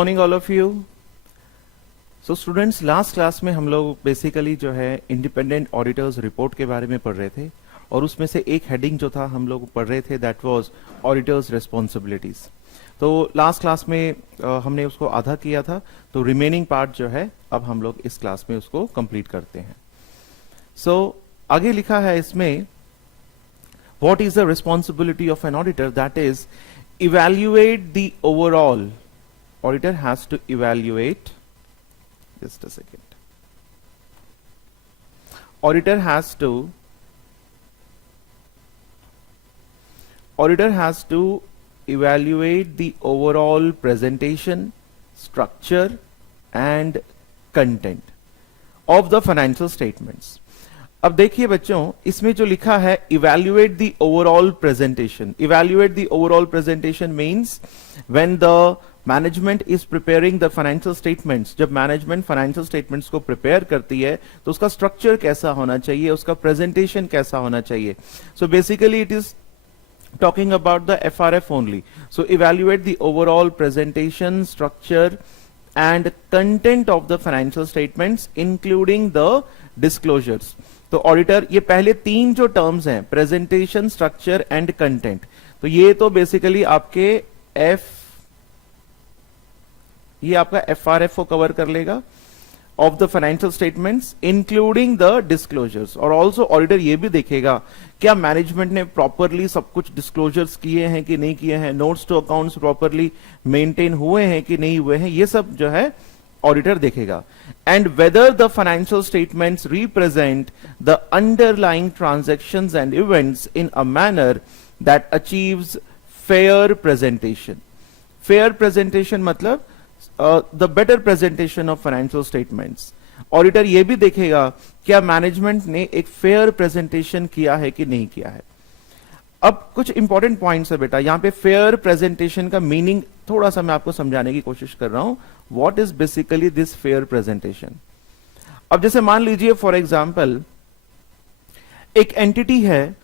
Morning all of you. So students, last class में हम लोग बेसिकली जो है इंडिपेंडेंट ऑडिटर्स रिपोर्ट के बारे में पढ़ रहे थे और उसमें से एक हेडिंग जो था हम लोग पढ़ रहे थे दैट वाज ऑडिटर्स रिस्पॉन्सिबिलिटीज। तो लास्ट क्लास में हमने उसको आधा किया था, तो रिमेनिंग पार्ट जो है अब हम लोग इस क्लास में उसको कंप्लीट करते हैं। सो आगे लिखा है इसमें, what is the responsibility of an auditor, that is evaluate the overall. Auditor has to evaluate, just a second, auditor has to evaluate the overall presentation, structure and content of the financial statements. अब देखिए बच्चों, इसमें जो लिखा है evaluate the overall presentation, evaluate the overall presentation means when the management is preparing the financial statements, जब management financial statements को prepare करती है तो उसका स्ट्रक्चर कैसा होना चाहिए, उसका प्रेजेंटेशन कैसा होना चाहिए। So basically it is talking about the FRF only. So evaluate the overall presentation, structure and content of the financial statements including the disclosures. तो ऑडिटर, ये पहले तीन जो टर्म्स हैं, प्रेजेंटेशन, स्ट्रक्चर एंड कंटेंट, तो ये तो बेसिकली आपके ये आपका FRF को कवर कर लेगा of the financial statements including the disclosures. और ऑल्सो ऑडिटर ये भी देखेगा क्या मैनेजमेंट ने प्रॉपरली सब कुछ डिस्क्लोजर्स किए हैं कि नहीं किए हैं, notes to accounts properly maintain हुए हैं कि नहीं हुए हैं, ये सब जो है ऑडिटर देखेगा। And whether the financial statements represent the underlying transactions and events in a manner that achieves fair presentation. Fair presentation मतलब the better presentation of financial statements. Auditor ये भी देखेगा क्या मैनेजमेंट ने एक फेयर प्रेजेंटेशन किया है कि नहीं किया है। अब कुछ इंपॉर्टेंट पॉइंट्स है बेटा, यहां पे फेयर प्रेजेंटेशन का मीनिंग थोड़ा सा मैं आपको समझाने की कोशिश कर रहा हूं। What is basically this fair presentation. अब जैसे मान लीजिए फॉर एग्जांपल एक एंटिटी है,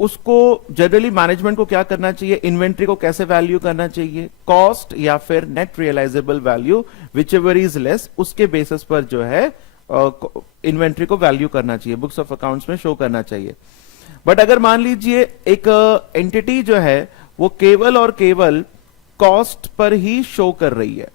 उसको जनरली मैनेजमेंट को क्या करना चाहिए, इन्वेंट्री को कैसे वैल्यू करना चाहिए, कॉस्ट या फिर net realisable value whichever is less, उसके बेसिस पर जो है इन्वेंट्री को वैल्यू करना चाहिए, बुक्स ऑफ अकाउंट्स में शो करना चाहिए। बट अगर मान लीजिए एक एंटिटी जो है वो केवल और केवल कॉस्ट पर ही शो कर रही है,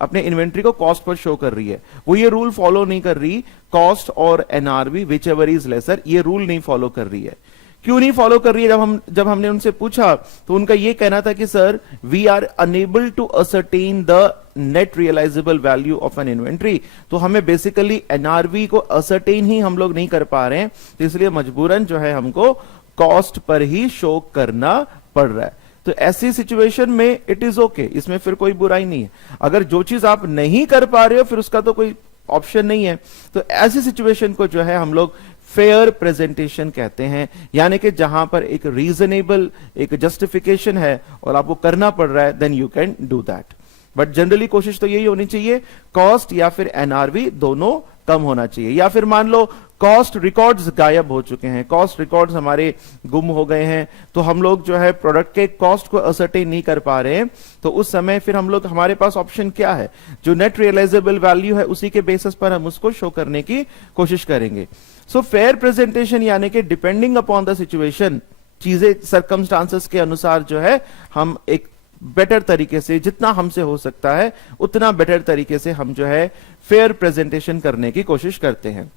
अपने इन्वेंट्री को कॉस्ट पर शो कर रही है, वो ये रूल फॉलो नहीं कर रही, कॉस्ट और NRV which ever is lesser, ये रूल नहीं फॉलो कर रही है। क्यों नहीं फॉलो कर रही है? जब हमने उनसे पूछा तो उनका ये कहना था कि sir we are unable to ascertain the net realisable value of an inventory. तो हमें बेसिकली एनआरवी को असरटेन ही हम लोग नहीं कर पा रहे हैं, तो इसलिए मजबूरन जो है हमको कॉस्ट पर ही शो करना पड़ रहा है। तो ऐसी सिचुएशन में इट इज ओके, इसमें फिर कोई बुराई नहीं है। अगर जो चीज आप नहीं कर पा रहे हो फिर उसका तो कोई ऑप्शन नहीं है। तो ऐसी सिचुएशन को जो है हम लोग फेयर प्रेजेंटेशन कहते हैं, यानी कि जहां पर एक रीजनेबल एक जस्टिफिकेशन है और आपको करना पड़ रहा है, then you can do that. But generally कोशिश तो यही होनी चाहिए कॉस्ट या फिर एनआरवी दोनों कम होना चाहिए। या फिर मान लो कॉस्ट रिकॉर्ड्स गायब हो चुके हैं, कॉस्ट रिकॉर्ड्स हमारे गुम हो गए हैं, तो हम लोग जो है प्रोडक्ट के कॉस्ट को असरटेन नहीं कर पा रहे हैं, तो उस समय फिर हम लोग, हमारे पास ऑप्शन क्या है, जो नेट रियलाइजेबल वैल्यू है उसी के बेसिस पर हम उसको शो करने की कोशिश करेंगे। सो फेयर प्रेजेंटेशन यानी कि डिपेंडिंग अपॉन द सिचुएशन, चीजें सर्कमस्टांसेस के अनुसार जो है हम एक बेटर तरीके से, जितना हमसे हो सकता है उतना बेटर तरीके से हम जो है फेयर प्रेजेंटेशन करने की कोशिश करते हैं।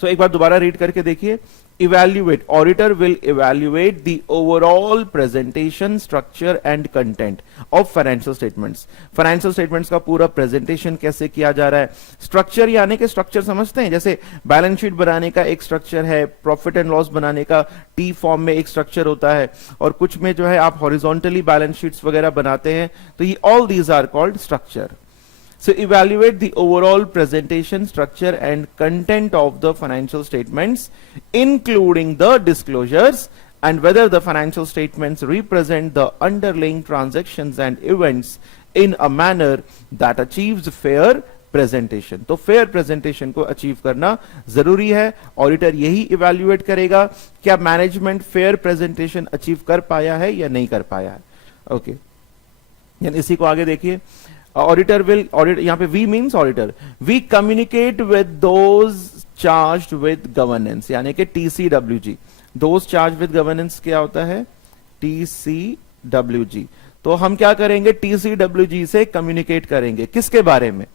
सो एक बार दोबारा रीड करके देखिए, evaluate, auditor will evaluate the overall presentation, structure and content of financial statements. Financial statements का पूरा प्रेजेंटेशन कैसे किया जा रहा है, स्ट्रक्चर यानी कि स्ट्रक्चर समझते हैं, जैसे बैलेंस शीट बनाने का एक स्ट्रक्चर है, प्रॉफिट एंड लॉस बनाने का टी फॉर्म में एक स्ट्रक्चर होता है, और कुछ में जो है आप हॉरिजॉन्टली बैलेंस शीट्स वगैरह बनाते हैं, तो ये all these are called structure. So evaluate the overall presentation, structure and content of the financial statements, including the disclosures, and whether the financial statements represent the underlying transactions and events in a manner that achieves fair presentation. तो fair presentation को achieve करना जरूरी है। Auditor यही evaluate करेगा क्या management fair presentation achieve कर पाया है या नहीं कर पाया है। Okay. यानी इसी को आगे देखिए, ऑडिटर विल ऑडिट, यहां पे we means auditor, we communicate with those charged with governance, यानी कि TCWG. Those charge with governance क्या होता है? टीसीडब्ल्यूजी। तो हम क्या करेंगे? टीसीडब्ल्यूजी से कम्युनिकेट करेंगे। किसके बारे में?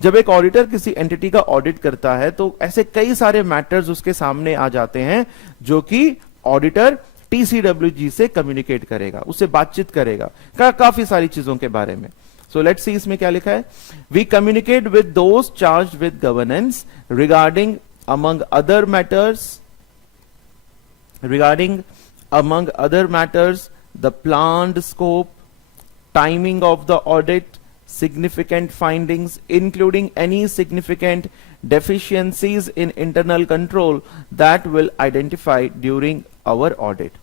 जब एक ऑडिटर किसी एंटिटी का ऑडिट करता है तो ऐसे कई सारे मैटर्स उसके सामने आ जाते हैं जो कि ऑडिटर टीसीडब्ल्यूजी से कम्युनिकेट करेगा, उससे बातचीत करेगा काफी सारी चीजों के बारे में। सो लेट्स सी इसमें क्या लिखा है। We communicate with those charged with governance regarding among other matters the planned scope, timing of the audit, significant findings including any significant deficiencies in internal control that will identify during our audit.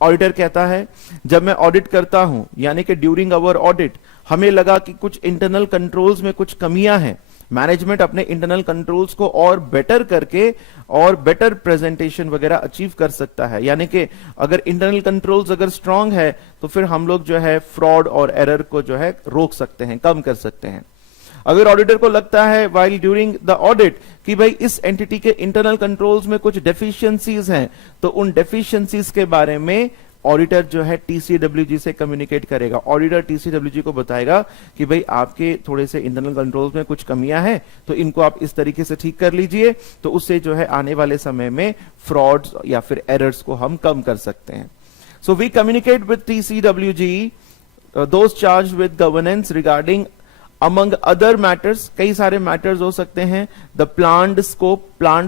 Auditor कहता है जब मैं audit करता हूं, यानी कि during अवर audit हमें लगा कि कुछ इंटरनल कंट्रोल्स में कुछ कमियां हैं, मैनेजमेंट अपने इंटरनल कंट्रोल्स को और बेटर करके और बेटर प्रेजेंटेशन वगैरह अचीव कर सकता है। यानी कि अगर इंटरनल कंट्रोल्स अगर स्ट्रांग है तो फिर हम लोग जो है फ्रॉड और एरर को जो है रोक सकते हैं, कम कर सकते हैं। अगर ऑडिटर को लगता है वाइल ड्यूरिंग द ऑडिट कि भाई इस एंटिटी के इंटरनल कंट्रोल्स में कुछ डेफिशिएंसीज हैं, तो उन डेफिशिएंसीज के बारे में ऑडिटर जो है टीसीडब्ल्यूजी से कम्युनिकेट करेगा। ऑडिटर टीसीडब्ल्यूजी को बताएगा कि भाई आपके थोड़े से इंटरनल कंट्रोल्स में कुछ कमियां हैं, तो इनको आप इस तरीके से ठीक कर लीजिए, तो उससे जो है आने वाले समय में फ्रॉड्स या फिर एरर्स को हम कम कर सकते हैं। So we communicate with TCWG those charged with governance regarding among other matters, कई सारे मैटर्स हो सकते हैं। द प्लान्ड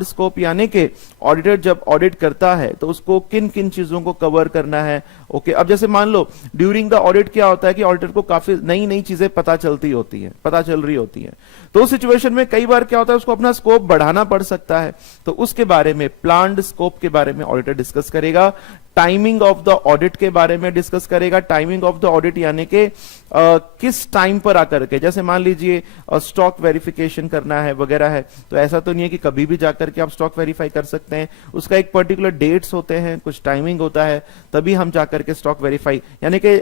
स्कोप यानी कि ऑडिटर जब ऑडिट करता है तो उसको किन किन चीजों को कवर करना है। ओके, अब जैसे मान लो ड्यूरिंग द ऑडिट क्या होता है कि ऑडिटर को काफी नई नई चीजें पता चल रही होती है, तो उस सिचुएशन में कई बार क्या होता है उसको अपना स्कोप बढ़ाना पड़ सकता है, तो उसके बारे में प्लान्ड स्कोप के बारे में ऑडिटर डिस्कस करेगा। टाइमिंग ऑफ द ऑडिट के बारे में डिस्कस करेगा। टाइमिंग ऑफ द ऑडिट यानी कि किस टाइम पर आकर के, जैसे मान लीजिए स्टॉक वेरिफिकेशन करना है वगैरह है, तो ऐसा तो नहीं है कि कभी भी जाकर के आप स्टॉक वेरीफाई कर सकते हैं, उसका एक पर्टिकुलर डेट्स होते हैं, कुछ टाइमिंग होता है, तभी हम जाकर के स्टॉक वेरीफाई, यानी कि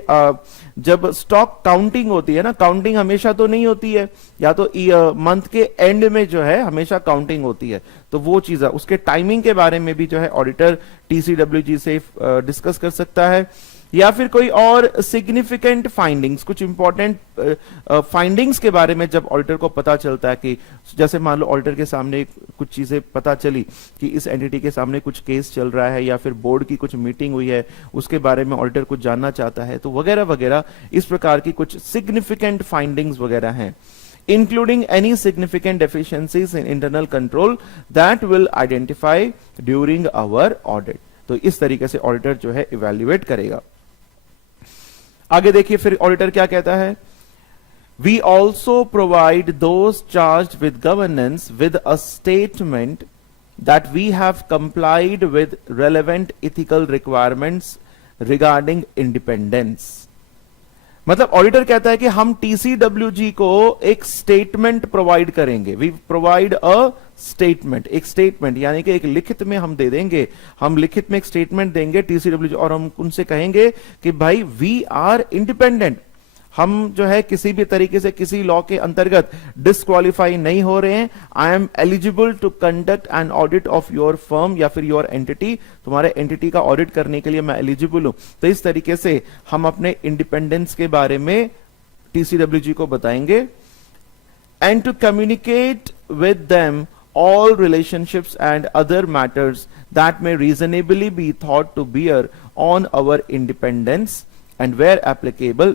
जब स्टॉक काउंटिंग होती है ना, काउंटिंग हमेशा तो नहीं होती है, या तो मंथ के एंड में जो है हमेशा काउंटिंग होती है, तो वो चीज है, उसके टाइमिंग के बारे में भी जो है ऑडिटर टीसीडब्ल्यूजी से डिस्कस कर सकता है। या फिर कोई और सिग्निफिकेंट फाइंडिंग्स, कुछ इंपॉर्टेंट फाइंडिंग्स के बारे में जब ऑडिटर को पता चलता है कि जैसे मान लो ऑडिटर के सामने कुछ चीजें पता चली कि इस एंटिटी के सामने कुछ केस चल रहा है या फिर बोर्ड की कुछ मीटिंग हुई है, उसके बारे में ऑडिटर कुछ जानना चाहता है, तो वगैरह वगैरह इस प्रकार की कुछ सिग्निफिकेंट फाइंडिंग्स वगैरह हैं, including any significant deficiencies in internal control that will identify during our audit। तो इस तरीके से ऑडिटर जो है इवैल्यूएट करेगा। आगे देखिए फिर ऑडिटर क्या कहता है। We also provide those charged with governance with a statement that we have complied with relevant ethical requirements regarding independence। मतलब ऑडिटर कहता है कि हम टीसीडब्ल्यूजी को एक स्टेटमेंट प्रोवाइड करेंगे। वी प्रोवाइड अ स्टेटमेंट, एक स्टेटमेंट यानी कि एक लिखित में हम दे देंगे, हम लिखित में एक स्टेटमेंट देंगे टीसीडब्ल्यूजी, और हम उनसे कहेंगे कि भाई वी आर इंडिपेंडेंट, हम जो है किसी भी तरीके से किसी लॉ के अंतर्गत डिस्क्वालीफाई नहीं हो रहे हैं। I am eligible to conduct an audit of your firm या फिर योर एंटिटी, तुम्हारे एंटिटी का ऑडिट करने के लिए मैं एलिजिबल हूं। तो इस तरीके से हम अपने इंडिपेंडेंस के बारे में टीसीडब्ल्यूजी को बताएंगे। And to communicate with them all relationships and other matters that may reasonably be thought to bear on our independence and where applicable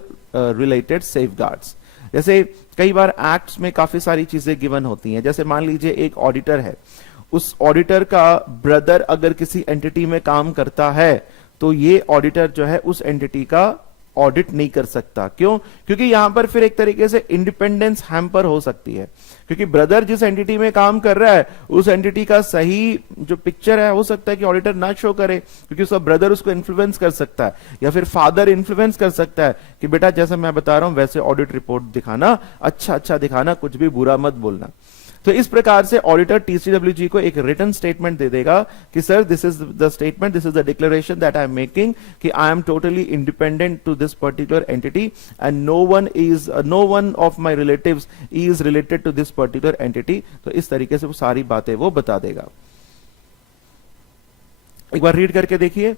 related safeguards। जैसे कई बार एक्ट्स में काफी सारी चीजें गिवन होती हैं, जैसे मान लीजिए एक ऑडिटर है, उस ऑडिटर का ब्रदर अगर किसी एंटिटी में काम करता है तो ये ऑडिटर जो है उस एंटिटी का ऑडिट नहीं कर सकता। क्यों? क्योंकि यहां पर फिर एक तरीके से इंडिपेंडेंस हैम्पर हो सकती है, क्योंकि ब्रदर जिस एंटिटी में काम कर रहा है उस एंटिटी का सही जो पिक्चर है हो सकता है कि ऑडिटर ना शो करे, क्योंकि उसका ब्रदर उसको इन्फ्लुएंस कर सकता है, या फिर फादर इन्फ्लुएंस कर सकता है कि बेटा जैसा मैं बता रहा हूं वैसे ऑडिट रिपोर्ट दिखाना, अच्छा दिखाना, कुछ भी बुरा मत बोलना। तो इस प्रकार से ऑडिटर टीसीडब्ल्यूजी को एक रिटन स्टेटमेंट दे देगा कि sir this is the statement, this is the declaration that I am making कि I am totally independent to this particular entity and no one of my relatives is related to this particular entity. तो इस तरीके से वो सारी बातें वो बता देगा। एक बार रीड करके देखिए।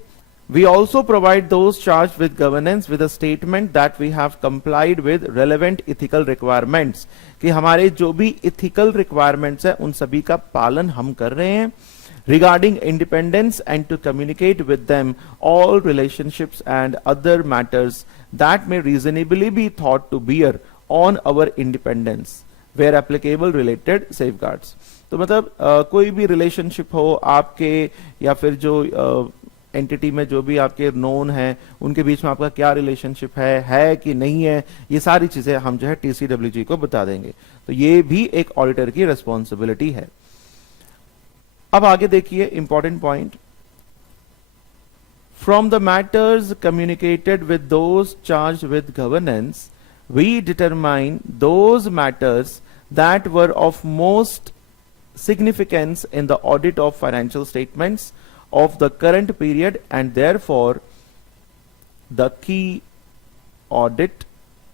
We also provide those charged with governance with a statement that we have complied with relevant ethical requirements, कि हमारे जो भी ethical requirements है उन सभी का पालन हम कर रहे हैं regarding independence and to communicate with them all relationships and other matters that may reasonably be thought to bear on our independence where applicable related safeguards। तो मतलब कोई भी रिलेशनशिप हो आपके या फिर जो एंटिटी में जो भी आपके नोन है उनके बीच में आपका क्या रिलेशनशिप है कि नहीं है, ये सारी चीजें हम जो है टीसीडब्ल्यूजी को बता देंगे। तो ये भी एक ऑडिटर की रिस्पॉन्सिबिलिटी है। अब आगे देखिए important point, from the matters communicated with those charged with governance we determine those matters that were of most significance in the audit of financial statements of the current period and therefore the key audit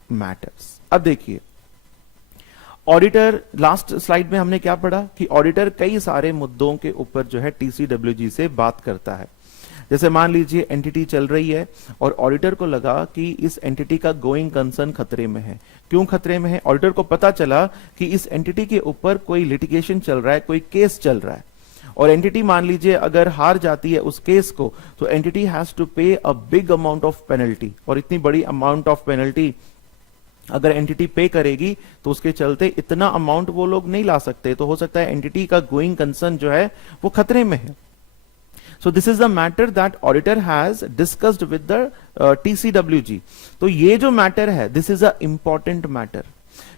matters। अब देखिए auditor, last slide में हमने क्या पढ़ा कि auditor कई सारे मुद्दों के ऊपर जो है टीसीडब्ल्यूजी से बात करता है। जैसे मान लीजिए एंटिटी चल रही है और ऑडिटर को लगा कि इस एंटिटी का गोइंग कंसर्न खतरे में है। क्यों खतरे में है? ऑडिटर को पता चला कि इस एंटिटी के ऊपर कोई लिटिगेशन चल रहा है, कोई केस चल रहा है, और एंटिटी मान लीजिए अगर हार जाती है उस केस को तो एंटिटी हैज टू पे a big amount of penalty, और इतनी बड़ी अमाउंट ऑफ पेनल्टी अगर एंटिटी पे करेगी तो उसके चलते इतना अमाउंट वो लोग नहीं ला सकते, तो हो सकता है एंटिटी का गोइंग कंसर्न जो है वो खतरे में है। So this is the matter that auditor has discussed with the TCWG। तो ये जो मैटर है this is a important matter,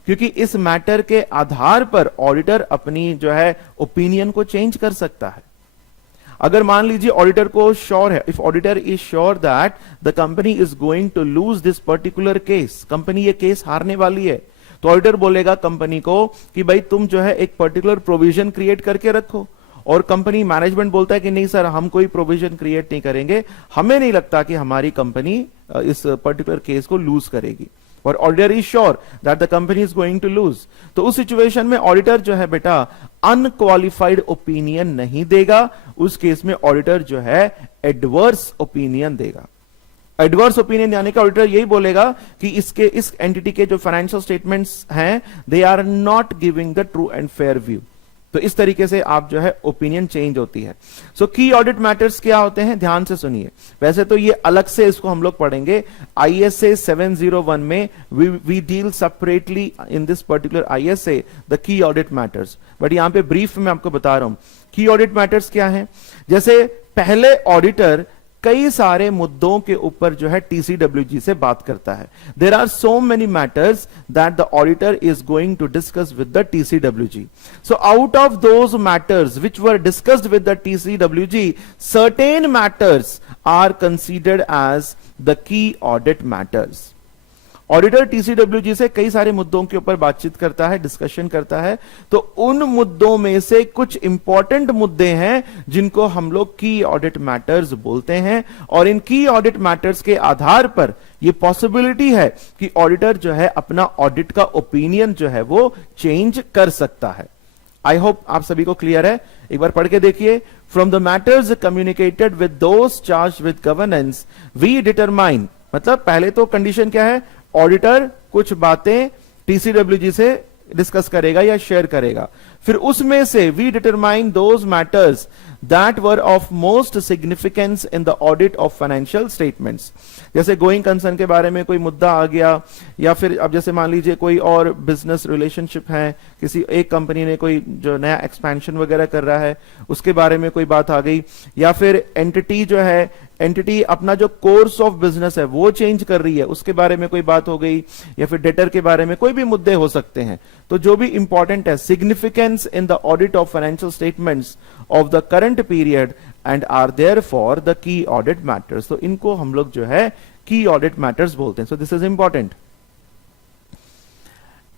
क्योंकि इस मैटर के आधार पर ऑडिटर अपनी जो है ओपिनियन को चेंज कर सकता है। अगर मान लीजिए ऑडिटर को श्योर है, if auditor is sure that the company is going to lose this particular case, company ये केस हारने वाली है, तो ऑडिटर बोलेगा कंपनी को कि भाई तुम जो है एक पर्टिकुलर प्रोविजन क्रिएट करके रखो, और कंपनी मैनेजमेंट बोलता है कि नहीं सर हम कोई प्रोविजन क्रिएट नहीं करेंगे, हमें नहीं लगता कि हमारी कंपनी इस पर्टिकुलर केस को लूज करेगी, और auditor is sure that the company is going to lose. तो उस सिचुएशन में ऑडिटर जो है बेटा अनक्वालिफाइड ओपिनियन नहीं देगा, उस केस में ऑडिटर जो है एडवर्स ओपिनियन देगा। एडवर्स ओपिनियन यानी कि ऑडिटर यही बोलेगा कि इस एंटिटी के जो फाइनेंशियल स्टेटमेंट्स हैं they are not giving the true and fair view. तो इस तरीके से आप जो है ओपिनियन चेंज होती है। सो की ऑडिट मैटर्स क्या होते हैं, ध्यान से सुनिए। वैसे तो ये अलग से इसको हम लोग पढ़ेंगे, ISA 701 में we deal separately in this particular ISA the key audit matters, but यहां पे ब्रीफ में आपको बता रहा हूं की ऑडिट मैटर्स क्या है। जैसे पहले ऑडिटर कई सारे मुद्दों के ऊपर जो है टीसीडब्ल्यूजी से बात करता है। There are so many matters that the auditor is going to discuss with the TCWG. So out of those matters which were discussed with the TCWG, certain matters are considered as the key audit matters. Auditor TCWG से कई सारे मुद्दों के ऊपर बातचीत करता है, discussion करता है, तो उन मुद्दों में से कुछ इंपॉर्टेंट मुद्दे हैं जिनको हम लोग की ऑडिट मैटर्स बोलते हैं, और इन की ऑडिट मैटर्स के आधार पर यह पॉसिबिलिटी है कि ऑडिटर जो है अपना ऑडिट का ओपिनियन जो है वो चेंज कर सकता है। आई होप आप सभी को क्लियर है। एक बार पढ़ के देखिए, from the matters communicated with those charged with governance we determine, मतलब पहले तो कंडीशन क्या है, ऑडिटर कुछ बातें टीसीडब्ल्यूजी से डिस्कस करेगा या शेयर करेगा, फिर उसमें से we determine those matters that were of most significance in the audit of financial statements. जैसे गोइंग कंसर्न के बारे में कोई मुद्दा आ गया, या फिर अब जैसे मान लीजिए कोई और बिजनेस रिलेशनशिप है, किसी एक कंपनी ने कोई जो नया एक्सपेंशन वगैरह कर रहा है उसके बारे में कोई बात आ गई, या फिर एंटिटी अपना जो कोर्स ऑफ बिजनेस है वो चेंज कर रही है उसके बारे में कोई बात हो गई, या फिर डेटर के बारे में कोई भी मुद्दे हो सकते हैं। तो जो भी इंपॉर्टेंट है, significance in the audit of financial statements of the current period and are there for the key audit matters, तो इनको हम लोग जो है की ऑडिट मैटर्स बोलते हैं। सो this is important.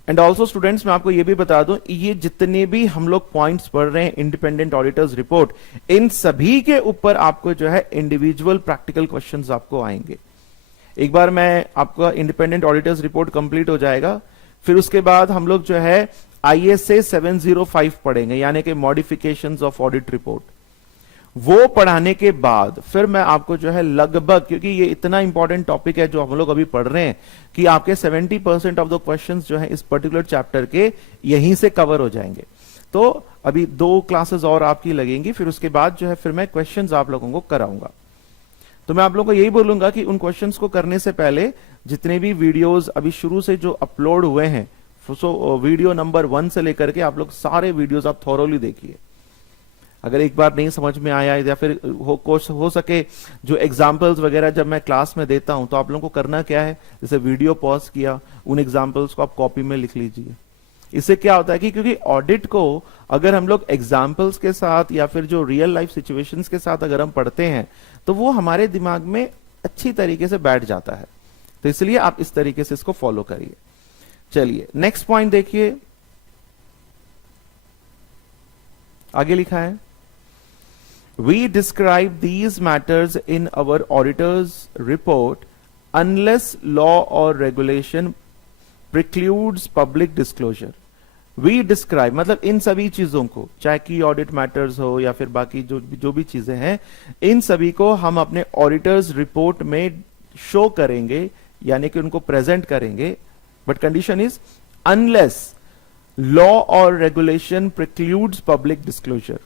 And also students मैं आपको ये भी बता दूं, ये जितने भी हम लोग पॉइंट्स पढ़ रहे हैं इंडिपेंडेंट ऑडिटर्स रिपोर्ट, इन सभी के ऊपर आपको जो है इंडिविजुअल प्रैक्टिकल क्वेश्चंस आपको आएंगे। एक बार मैं आपका इंडिपेंडेंट ऑडिटर्स रिपोर्ट कंप्लीट हो जाएगा, फिर उसके बाद हम लोग जो है ISA 705 पढ़ेंगे, यानी कि मॉडिफिकेशंस ऑफ ऑडिट रिपोर्ट। वो पढ़ाने के बाद फिर मैं आपको जो है लगभग, क्योंकि ये इतना इंपॉर्टेंट टॉपिक है जो हम लोग अभी पढ़ रहे हैं, कि आपके 70% ऑफ द क्वेश्चंस जो है इस पर्टिकुलर चैप्टर के यहीं से कवर हो जाएंगे। तो अभी 2 क्लासेस और आपकी लगेंगी, फिर उसके बाद जो है फिर मैं क्वेश्चंस आप लोगों को कराऊंगा। तो मैं आप लोगों को यही बोलूंगा कि उन क्वेश्चंस को करने से पहले जितने भी वीडियोस अभी शुरू से जो अपलोड हुए हैं, सो वीडियो नंबर 1 से लेकर के आप लोग सारे वीडियोस आप थॉरोली देखिए। अगर एक बार नहीं समझ में आया या फिर हो सके जो एग्जाम्पल्स वगैरह जब मैं क्लास में देता हूं, तो आप लोगों को करना क्या है, जैसे वीडियो पॉज किया, उन एग्जाम्पल्स को आप कॉपी में लिख लीजिए। इससे क्या होता है कि क्योंकि ऑडिट को अगर हम लोग एग्जाम्पल्स के साथ या फिर जो रियल लाइफ सिचुएशंस के साथ अगर हम पढ़ते हैं, तो वो हमारे दिमाग में अच्छी तरीके से बैठ जाता है। तो इसलिए आप इस तरीके से इसको फॉलो करिए। चलिए नेक्स्ट पॉइंट देखिए, आगे लिखा है, We describe these matters in our auditor's report unless law or regulation precludes public disclosure. We describe मतलब इन सभी चीजों को, चाहे की ऑडिट मैटर्स हो या फिर बाकी जो भी चीजें हैं, इन सभी को हम अपने ऑडिटर्स रिपोर्ट में शो करेंगे, यानी कि उनको प्रेजेंट करेंगे। But condition is unless law और regulation precludes public disclosure,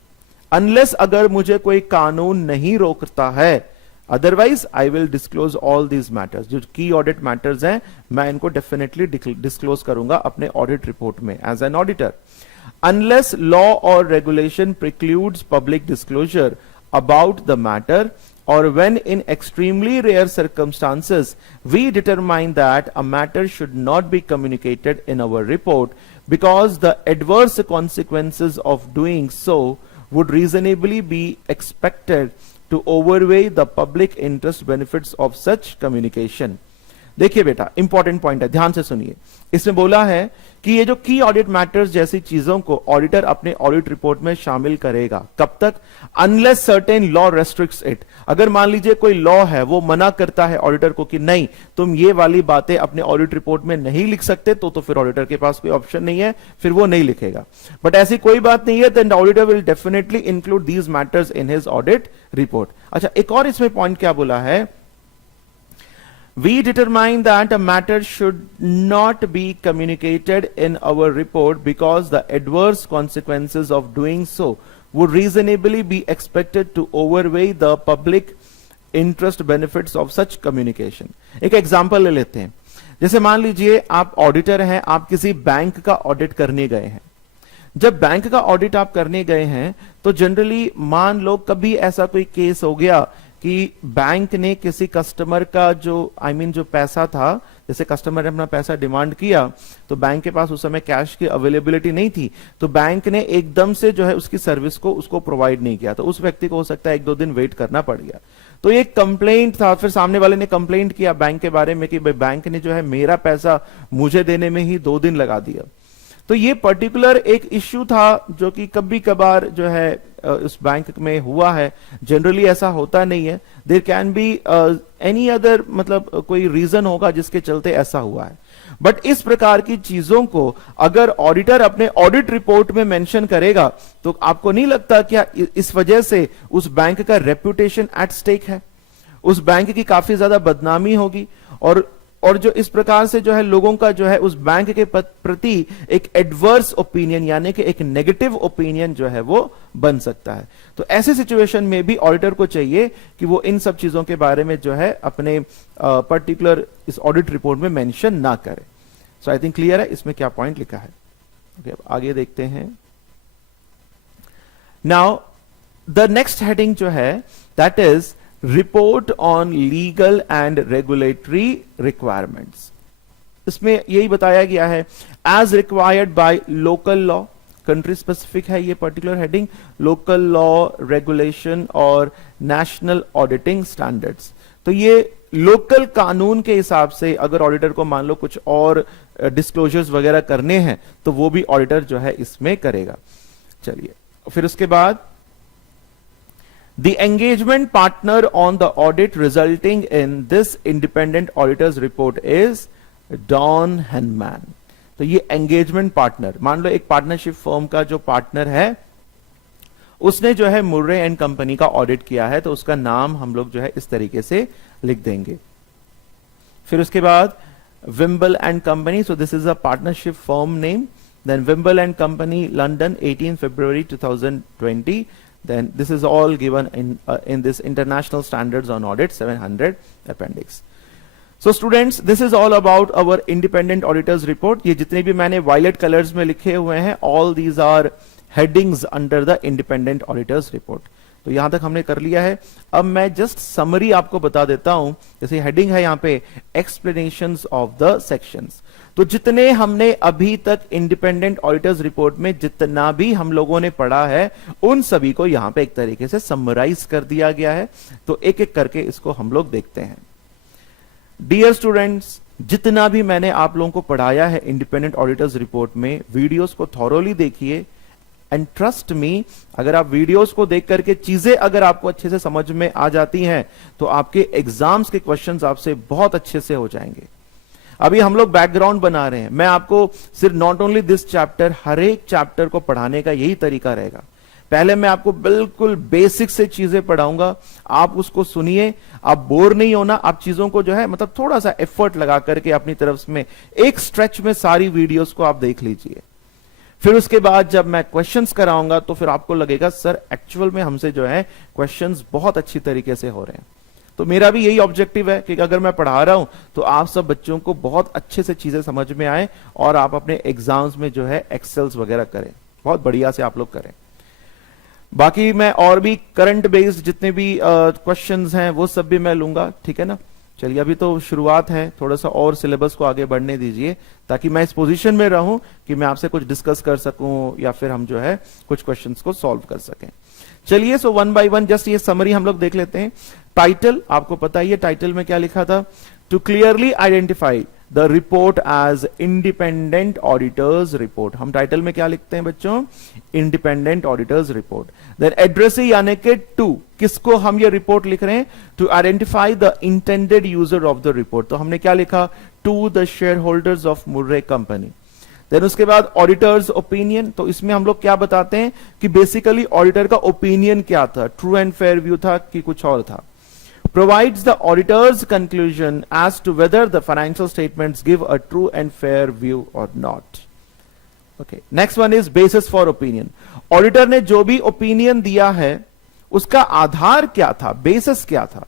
unless अगर मुझे कोई कानून नहीं रोकता है, otherwise I will disclose all these matters. जो की ऑडिट मैटर्स हैं मैं इनको डेफिनेटली डिस्क्लोज करूंगा अपने ऑडिट रिपोर्ट में as an auditor. Unless law और regulation precludes public disclosure about the matter, or when in extremely rare circumstances we determine that a matter should not be communicated in our report because the adverse consequences of doing so would reasonably be expected to outweigh the public interest benefits of such communication. देखिए बेटा, important point है, ध्यान से सुनिए। इसमें बोला है कि ये जो की ऑडिट मैटर्स जैसी चीजों को ऑडिटर अपने ऑडिट रिपोर्ट में शामिल करेगा, कब तक, unless certain law restricts it. अगर मान लीजिए कोई लॉ है वो मना करता है ऑडिटर को कि नहीं तुम ये वाली बातें अपने ऑडिट रिपोर्ट में नहीं लिख सकते, तो फिर ऑडिटर के पास कोई ऑप्शन नहीं है, फिर वो नहीं लिखेगा। बट ऐसी कोई बात नहीं है, then auditor will definitely include these matters in his audit report. अच्छा, एक और इसमें पॉइंट क्या बोला है, we determine that a matter should not be communicated in our report because the adverse consequences of doing so would reasonably be expected to outweigh the public interest benefits of such communication. एक example ले लेते हैं। जैसे मान लीजिए आप auditor हैं, आप किसी बैंक का ऑडिट करने गए हैं। जब बैंक का ऑडिट आप करने गए हैं तो जनरली मान लो कभी ऐसा कोई केस हो गया कि बैंक ने किसी कस्टमर का जो जो पैसा था, जैसे कस्टमर ने अपना पैसा डिमांड किया तो बैंक के पास उस समय कैश की अवेलेबिलिटी नहीं थी, तो बैंक ने एकदम से जो है उसकी सर्विस को उसको प्रोवाइड नहीं किया, तो उस व्यक्ति को हो सकता है 1-2 दिन वेट करना पड़ गया। तो एक कंप्लेंट था, फिर सामने वाले ने कंप्लेंट किया बैंक के बारे में कि भाई बैंक ने जो है मेरा पैसा मुझे देने में ही 2 दिन लगा दिया। तो ये पर्टिकुलर एक इश्यू था जो कि कभी कभार जो है उस बैंक में हुआ है। जनरली ऐसा होता नहीं है, there can be any other, मतलब कोई रीजन होगा जिसके चलते ऐसा हुआ है। बट इस प्रकार की चीजों को अगर ऑडिटर अपने ऑडिट रिपोर्ट में मेंशन करेगा तो आपको नहीं लगता क्या इस वजह से उस बैंक का रेपुटेशन एट स्टेक है, उस बैंक की काफी ज्यादा बदनामी होगी, और जो इस प्रकार से जो है लोगों का जो है उस बैंक के प्रति एक एडवर्स ओपिनियन यानी कि एक नेगेटिव ओपिनियन जो है वो बन सकता है। तो ऐसे सिचुएशन में भी ऑडिटर को चाहिए कि वो इन सब चीजों के बारे में जो है अपने पर्टिकुलर इस ऑडिट रिपोर्ट में मेंशन ना करे। सो आई थिंक क्लियर है इसमें क्या पॉइंट लिखा है। ओके, अब आगे देखते हैं। नाउ द नेक्स्ट हेडिंग जो है that is report on legal and regulatory requirements. इसमें यही बताया गया है as required by local law, country specific है ये particular heading, local law, regulation और नेशनल ऑडिटिंग स्टैंडर्ड्स। तो ये लोकल कानून के हिसाब से अगर ऑडिटर को मान लो कुछ और डिस्क्लोजर्स वगैरह करने हैं तो वो भी ऑडिटर जो है इसमें करेगा। चलिए फिर उसके बाद The engagement partner on the audit resulting in this independent auditor's report is Don Henman। तो ये एंगेजमेंट पार्टनर, मान लो एक पार्टनरशिप फर्म का जो पार्टनर है उसने जो है मुर्रे एंड कंपनी का ऑडिट किया है, तो उसका नाम हम लोग जो है इस तरीके से लिख देंगे। फिर उसके बाद Wimble and company, so this is a partnership firm name. Then Wimble and company London 18 February 2020। Then this is all given in this International Standards on Audit 700 appendix. So students, this is all about our independent auditors report। ये जितने भी मैंने violet colors में लिखे हुए हैं, all these are headings under the independent auditors report। तो यहां तक हमने कर लिया है। अब मैं जस्ट समरी आपको बता देता हूं। जैसे हेडिंग है यहां पे एक्सप्लेनेशंस ऑफ द सेक्शंस। तो जितने हमने अभी तक इंडिपेंडेंट ऑडिटर्स रिपोर्ट में जितना भी हम लोगों ने पढ़ा है उन सभी को यहां पे एक तरीके से समराइज कर दिया गया है। तो एक एक करके इसको हम लोग देखते हैं। डियर स्टूडेंट्स, जितना भी मैंने आप लोगों को पढ़ाया है इंडिपेंडेंट ऑडिटर्स रिपोर्ट में, वीडियोस को थॉरोली देखिए एंड ट्रस्ट मी, अगर आप वीडियोस को देख करके चीजें अगर आपको अच्छे से समझ में आ जाती हैं तो आपके एग्जाम्स के क्वेश्चंस आपसे बहुत अच्छे से हो जाएंगे। अभी हम लोग बैकग्राउंड बना रहे हैं, मैं आपको सिर्फ नॉट ओनली दिस चैप्टर, हर एक चैप्टर को पढ़ाने का यही तरीका रहेगा। पहले मैं आपको बिल्कुल बेसिक से चीजें पढ़ाऊंगा, आप उसको सुनिए, आप बोर नहीं होना, आप चीजों को जो है मतलब थोड़ा सा एफर्ट लगा करके अपनी तरफ में एक स्ट्रेच में सारी वीडियोस को आप देख लीजिए। फिर उसके बाद जब मैं क्वेश्चंस कराऊंगा तो फिर आपको लगेगा सर एक्चुअल में हमसे जो है क्वेश्चंस बहुत अच्छी तरीके से हो रहे हैं। तो मेरा भी यही ऑब्जेक्टिव है कि अगर मैं पढ़ा रहा हूं तो आप सब बच्चों को बहुत अच्छे से चीजें समझ में आए और आप अपने एग्जाम्स में जो है एक्सेल्स वगैरह करें, बहुत बढ़िया से आप लोग करें। बाकी मैं और भी करंट बेस्ड जितने भी क्वेश्चंस हैं वो सब भी मैं लूंगा, ठीक है ना। चलिए अभी तो शुरुआत है, थोड़ा सा और सिलेबस को आगे बढ़ने दीजिए ताकि मैं इस पोजीशन में रहूं कि मैं आपसे कुछ डिस्कस कर सकूं या फिर हम जो है कुछ क्वेश्चंस को सॉल्व कर सकें। चलिए so one by one just ये समरी हम लोग देख लेते हैं। टाइटल आपको पता ही है, टाइटल में क्या लिखा था, to clearly identify the report as independent auditor's report. हम टाइटल में क्या लिखते हैं बच्चों, independent auditor's report. Then addressee यानी कि टू, किसको हम ये रिपोर्ट लिख रहे हैं, to identify the intended user of the report. तो हमने क्या लिखा, to the shareholders of Murray company. देन उसके बाद ऑडिटर्स ओपिनियन, तो इसमें हम लोग क्या बताते हैं कि बेसिकली ऑडिटर का ओपिनियन क्या था, ट्रू एंड फेयर व्यू था कि कुछ और था। Provides the auditor's conclusion as to whether the financial statements give a true and fair view or not. Okay. Next one is basis for opinion. Auditor ने जो भी opinion दिया है उसका आधार क्या था, basis क्या था।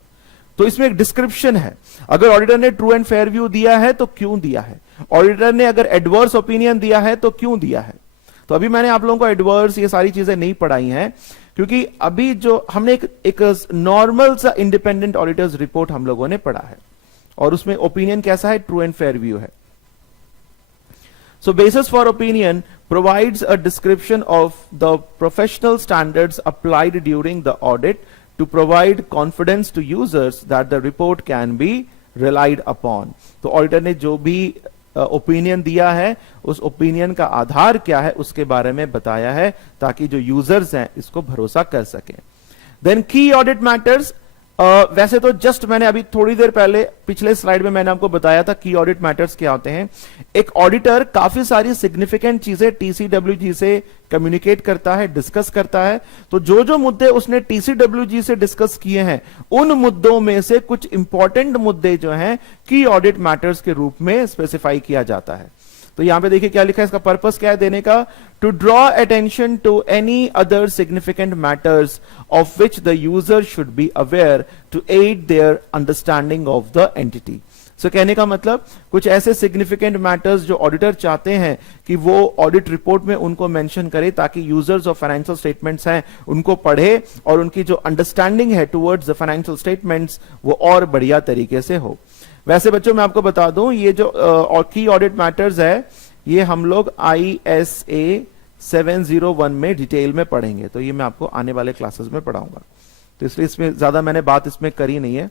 तो इसमें एक डिस्क्रिप्शन है। अगर ऑडिटर ने ट्रू एंड फेयर व्यू दिया है तो क्यों दिया है, ऑडिटर ने अगर एडवर्स ओपिनियन दिया है तो क्यों दिया है। तो अभी मैंने आप लोगों को एडवर्स ये सारी चीजें नहीं पढ़ाई हैं क्योंकि अभी जो हमने एक नॉर्मल सा इंडिपेंडेंट ऑडिटर्स रिपोर्ट हम लोगों ने पढ़ा है और उसमें ओपिनियन कैसा है, ट्रू एंड फेयर व्यू है। So basis for opinion provides a description of the professional standards applied during the audit to provide confidence to users that the report can be relied upon. तो auditor ने जो भी opinion दिया है उस opinion का आधार क्या है उसके बारे में बताया है ताकि जो यूजर्स हैं इसको भरोसा कर सकें। देन की ऑडिट मैटर्स, वैसे तो जस्ट मैंने अभी थोड़ी देर पहले पिछले स्लाइड में मैंने आपको बताया था की ऑडिट मैटर्स क्या होते हैं। एक ऑडिटर काफी सारी सिग्निफिकेंट चीजें टीसीडब्ल्यूजी से कम्युनिकेट करता है, डिस्कस करता है। तो जो जो मुद्दे उसने टीसीडब्ल्यूजी से डिस्कस किए हैं उन मुद्दों में से कुछ इंपॉर्टेंट मुद्दे जो हैं की ऑडिट मैटर्स के रूप में स्पेसिफाई किया जाता है। तो यहां पे देखिए क्या लिखा है, इसका पर्पस क्या है देने का, to draw attention to any other significant matters of which the user should be aware to aid their understanding of the entity. So कहने का मतलब कुछ ऐसे सिग्निफिकेंट मैटर्स जो ऑडिटर चाहते हैं कि वो ऑडिट रिपोर्ट में उनको मेंशन करे ताकि यूजर्स ऑफ फाइनेंशियल स्टेटमेंट्स हैं उनको पढ़े और उनकी जो अंडरस्टैंडिंग है टुवर्ड्स द फाइनेंशियल स्टेटमेंट्स वो और बढ़िया तरीके से हो। वैसे बच्चों मैं आपको बता दूं ये जो की ऑडिट मैटर्स है ये हम लोग ISA 701 में डिटेल में पढ़ेंगे, तो ये मैं आपको आने वाले क्लासेस में पढ़ाऊंगा, तो इसलिए इसमें ज्यादा मैंने बात इसमें करी नहीं है।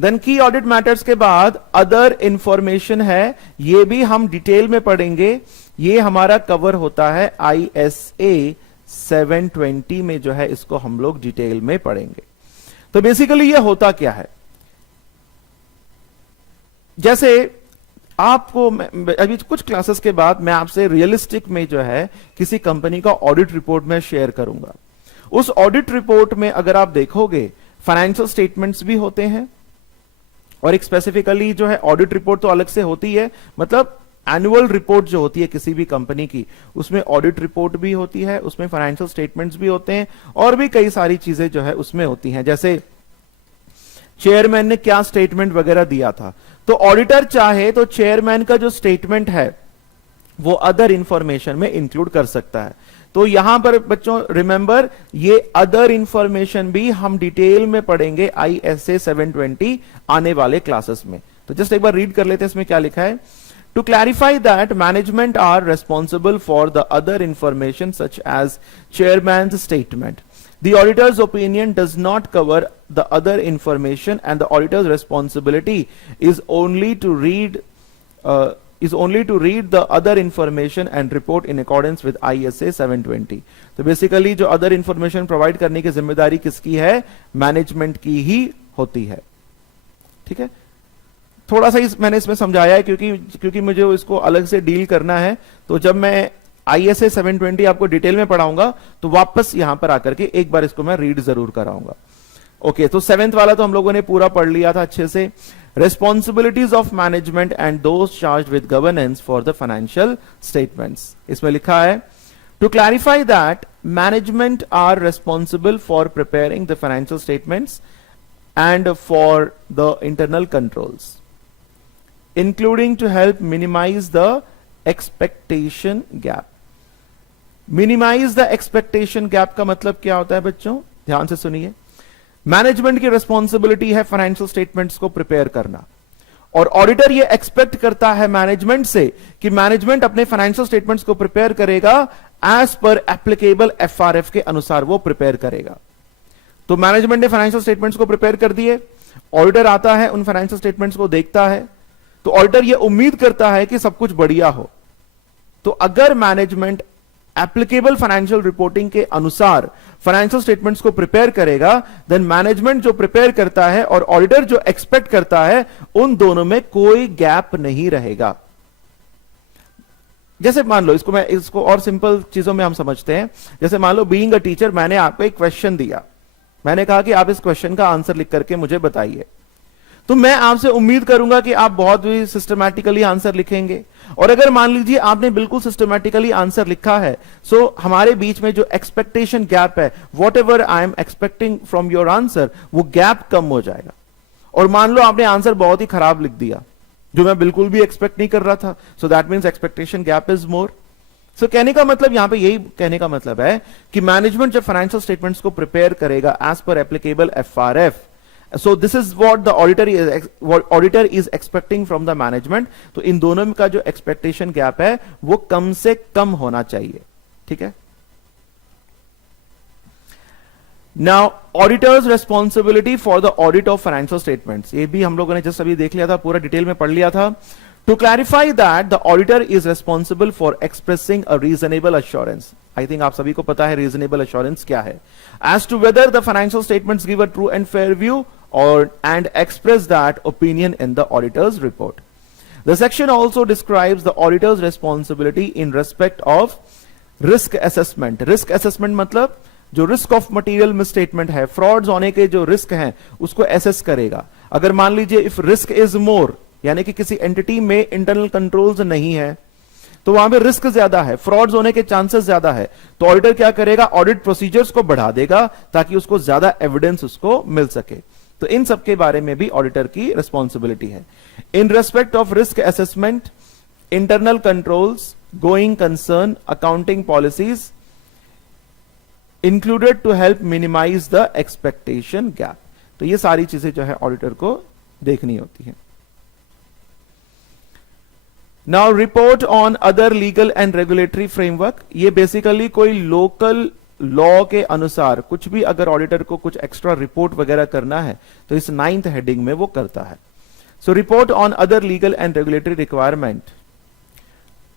देन की ऑडिट मैटर्स के बाद अदर इंफॉर्मेशन है, ये भी हम डिटेल में पढ़ेंगे। ये हमारा कवर होता है ISA 720 में, जो है इसको हम लोग डिटेल में पढ़ेंगे। तो बेसिकली ये होता क्या है, जैसे आपको अभी कुछ क्लासेस के बाद मैं आपसे रियलिस्टिक में जो है किसी कंपनी का ऑडिट रिपोर्ट में शेयर करूंगा। उस ऑडिट रिपोर्ट में अगर आप देखोगे फाइनेंशियल स्टेटमेंट्स भी होते हैं, और एक स्पेसिफिकली जो है ऑडिट रिपोर्ट तो अलग से होती है, मतलब एनुअल रिपोर्ट जो होती है किसी भी कंपनी की, उसमें ऑडिट रिपोर्ट भी होती है, उसमें फाइनेंशियल स्टेटमेंट्स भी होते हैं, और भी कई सारी चीजें जो है उसमें होती हैं। जैसे चेयरमैन ने क्या स्टेटमेंट वगैरह दिया था, तो ऑडिटर चाहे तो चेयरमैन का जो स्टेटमेंट है वो अदर इंफॉर्मेशन में इंक्लूड कर सकता है। तो यहां पर बच्चों रिमेंबर, ये अदर इंफॉर्मेशन भी हम डिटेल में पढ़ेंगे ISA 720 आने वाले क्लासेस में। तो जस्ट एक बार रीड कर लेते हैं, इसमें क्या लिखा है। To clarify that management are responsible for the other information such as chairman statement, the auditor's opinion does not cover the other information and the auditor's responsibility is only to read the other information and report in accordance with ISA 720। तो basically जो other information provide करने की जिम्मेदारी किसकी है, management की ही होती है। ठीक है, थोड़ा सा मैंने इसमें समझाया है क्योंकि मुझे इसको अलग से डील करना है। तो जब मैं ISA 720 आपको डिटेल में पढ़ाऊंगा तो वापस यहां पर आकर के एक बार इसको मैं रीड जरूर कराऊंगा। ओके, तो 7th वाला तो हम लोगों ने पूरा पढ़ लिया था अच्छे से। Responsibilities of management and those charged with governance for the financial statements, इसमें लिखा है to clarify that management are responsible for preparing the financial statements and for the internal controls, including to help minimise the expectation gap. Minimise the expectation gap का मतलब क्या होता है बच्चों, ध्यान से सुनिए। मैनेजमेंट की रिस्पॉन्सिबिलिटी है फाइनेंशियल स्टेटमेंट्स को प्रिपेयर करना, और ऑडिटर ये एक्सपेक्ट करता है मैनेजमेंट से कि मैनेजमेंट अपने फाइनेंशियल स्टेटमेंट्स को प्रिपेयर करेगा एज पर एप्लीकेबल FRF के अनुसार वो प्रिपेयर करेगा। तो मैनेजमेंट ने फाइनेंशियल स्टेटमेंट्स को प्रिपेयर कर दिए, ऑडिटर आता है उन फाइनेंशियल स्टेटमेंट्स को देखता है, तो ऑडिटर ये उम्मीद करता है कि सब कुछ बढ़िया हो। तो अगर मैनेजमेंट एप्लीकेबल फाइनेंशियल रिपोर्टिंग के अनुसार फाइनेंशियल स्टेटमेंट्स को प्रिपेयर करेगा, देन मैनेजमेंट जो प्रिपेयर करता है और ऑडिटर जो एक्सपेक्ट करता है, उन दोनों में कोई गैप नहीं रहेगा। जैसे मान लो, इसको और सिंपल चीजों में हम समझते हैं। जैसे मान लो बीइंग अ टीचर, मैंने आपको एक क्वेश्चन दिया, मैंने कहा कि आप इस क्वेश्चन का आंसर लिख करके मुझे बताइए। तो मैं आपसे उम्मीद करूंगा कि आप बहुत ही सिस्टमैटिकली आंसर लिखेंगे, और अगर मान लीजिए आपने बिल्कुल सिस्टमैटिकली आंसर लिखा है, सो हमारे बीच में जो एक्सपेक्टेशन गैप है, what ever I am expecting from your answer, वो गैप कम हो जाएगा। और मान लो आपने आंसर बहुत ही खराब लिख दिया, जो मैं बिल्कुल भी एक्सपेक्ट नहीं कर रहा था, so that means expectation gap is more. So कहने का मतलब, यहां पे यही कहने का मतलब है कि मैनेजमेंट जब फाइनेंशियल स्टेटमेंट्स को प्रिपेयर करेगा as per applicable FRF, so this is what the auditor is expecting from the management। तो इन दोनों का जो एक्सपेक्टेशन गैप है वो कम से कम होना चाहिए। ठीक है, now auditors responsibility for the audit of financial statements, ये भी हम लोगों ने जस्ट अभी देख लिया था, पूरा डिटेल में पढ़ लिया था। To clarify that the auditor is responsible for expressing a reasonable assurance, I think आप सभी को पता है रीजनेबल अश्योरेंस क्या है, as to whether the financial statements give a true and fair view and express that opinion in the auditor's report. The section also describes the auditor's responsibility in respect of risk assessment। risk assessment मतलब जो risk of material misstatement है, frauds होने के जो risk हैं, उसको assess करेगा। अगर मान लीजिए if risk is more, यानी कि किसी entity में internal controls नहीं है, तो वहां पे रिस्क ज्यादा है, फ्रॉड्स होने के चांसेस ज्यादा है, तो ऑडिटर क्या करेगा, ऑडिट प्रोसीजर्स को बढ़ा देगा ताकि उसको ज्यादा एविडेंस उसको मिल सके। तो इन सब के बारे में भी ऑडिटर की रिस्पॉन्सिबिलिटी है। In respect of risk assessment, internal controls, going concern, accounting policies included to help minimise the expectation gap. तो ये सारी चीजें जो है ऑडिटर को देखनी होती है। Now report on other legal and regulatory framework, ये बेसिकली कोई लोकल लॉ के अनुसार कुछ भी अगर ऑडिटर को कुछ एक्स्ट्रा रिपोर्ट वगैरह करना है तो इस 9th हेडिंग में वो करता है. So report on other legal and regulatory requirement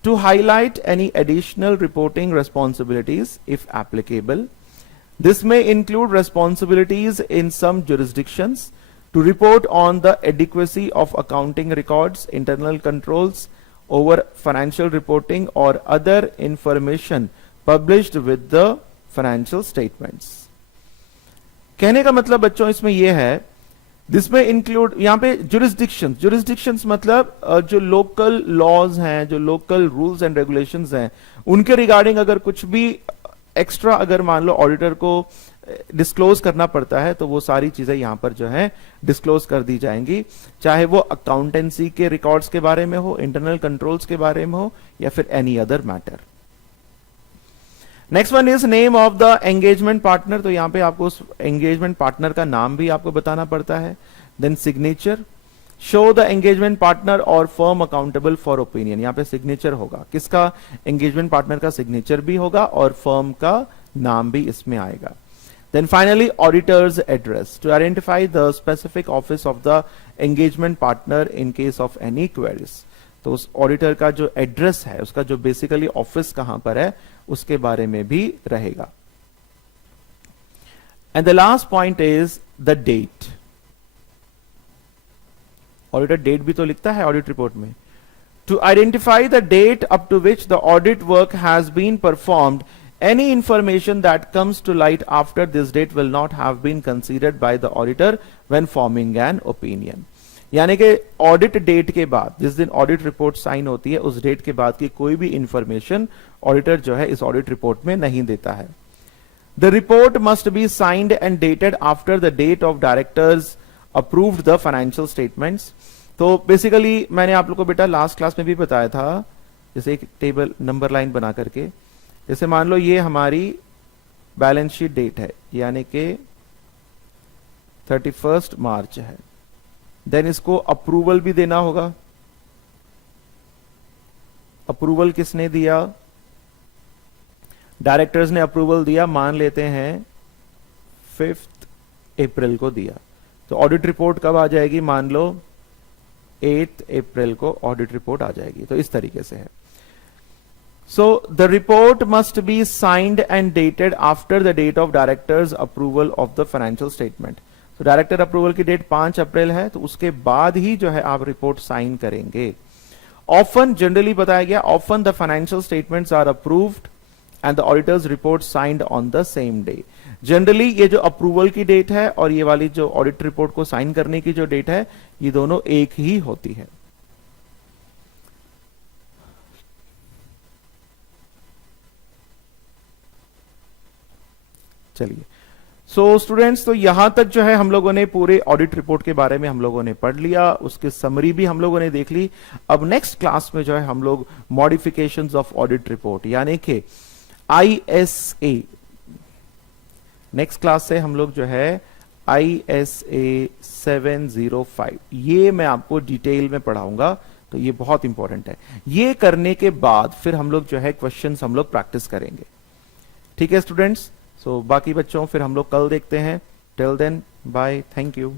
to highlight any additional reporting responsibilities if applicable. This may include responsibilities in some jurisdictions to report on the adequacy of accounting records, internal controls over financial reporting or other information published with the financial statements. कहने का मतलब बच्चों इसमें यह है, this में include यहां पे जुरिस्डिक्शंस मतलब जो लोकल लॉज हैं, जो लोकल रूल्स एंड रेगुलेशंस हैं, उनके रिगार्डिंग अगर कुछ भी एक्स्ट्रा अगर मान लो ऑडिटर को डिस्क्लोज करना पड़ता है तो वो सारी चीजें यहां पर जो है डिस्क्लोज कर दी जाएंगी, चाहे वो अकाउंटेंसी के रिकॉर्ड्स के बारे में हो, इंटरनल कंट्रोल्स के बारे में हो, या फिर any other matter. Next one is name of the engagement partner. तो यहां पे आपको उस एंगेजमेंट पार्टनर का नाम भी आपको बताना पड़ता है. Then signature, show the engagement partner और फर्म अकाउंटेबल फॉर ओपिनियन. यहां पे सिग्नेचर होगा, किसका? एंगेजमेंट पार्टनर का सिग्नेचर भी होगा और फर्म का नाम भी इसमें आएगा. Then finally auditor's address, to identify the specific office of the engagement partner in case of any queries. तो उस ऑडिटर का जो एड्रेस है, उसका जो बेसिकली ऑफिस कहां पर है, उसके बारे में भी रहेगा. And the last point is the date. Auditor date भी तो लिखता है ऑडिट रिपोर्ट में. To identify the date up to which the audit work has been performed, any information that comes to light after this date will not have been considered by the auditor when forming an opinion. यानी कि audit date के बाद, जिस दिन audit report sign होती है, उस date के बाद की कोई भी इंफॉर्मेशन ऑडिटर जो है इस ऑडिट रिपोर्ट में नहीं देता है. The report must be signed and dated after the date of directors approved the financial statements. तो बेसिकली मैंने आप लोग को बेटा लास्ट क्लास में भी बताया था, जैसे एक टेबल नंबर लाइन बना करके, जैसे मान लो ये हमारी बैलेंस शीट डेट है, यानी कि 31 मार्च है. देन इसको अप्रूवल भी देना होगा. अप्रूवल किसने दिया? डायरेक्टर्स ने अप्रूवल दिया, मान लेते हैं 5 अप्रैल को दिया. तो ऑडिट रिपोर्ट कब आ जाएगी? मान लो 8 अप्रैल को ऑडिट रिपोर्ट आ जाएगी. तो इस तरीके से है. So the report must be signed and dated after the date of director's approval of the financial statement. तो डायरेक्टर अप्रूवल की डेट 5 अप्रैल है, तो उसके बाद ही जो है आप रिपोर्ट साइन करेंगे. ऑफन जनरली बताया गया, often the financial statements are approved and the auditor's report signed on the same day. Generally ये जो अप्रूवल की डेट है और ये वाली जो ऑडिट रिपोर्ट को साइन करने की जो डेट है, ये दोनों एक ही होती है. चलिए, सो स्टूडेंट्स, तो यहां तक जो है हम लोगों ने पूरे ऑडिट रिपोर्ट के बारे में हम लोगों ने पढ़ लिया, उसकी समरी भी हम लोगों ने देख ली. अब नेक्स्ट क्लास में जो है हम लोग मॉडिफिकेशंस ऑफ ऑडिट रिपोर्ट यानी कि ISA, नेक्स्ट क्लास से हम लोग जो है ISA 705, ये मैं आपको डिटेल में पढ़ाऊंगा. तो ये बहुत इंपॉर्टेंट है. ये करने के बाद फिर हम लोग जो है क्वेश्चंस हम लोग प्रैक्टिस करेंगे. ठीक है स्टूडेंट्स? सो बाकी बच्चों फिर हम लोग कल देखते हैं. Till then bye, thank you.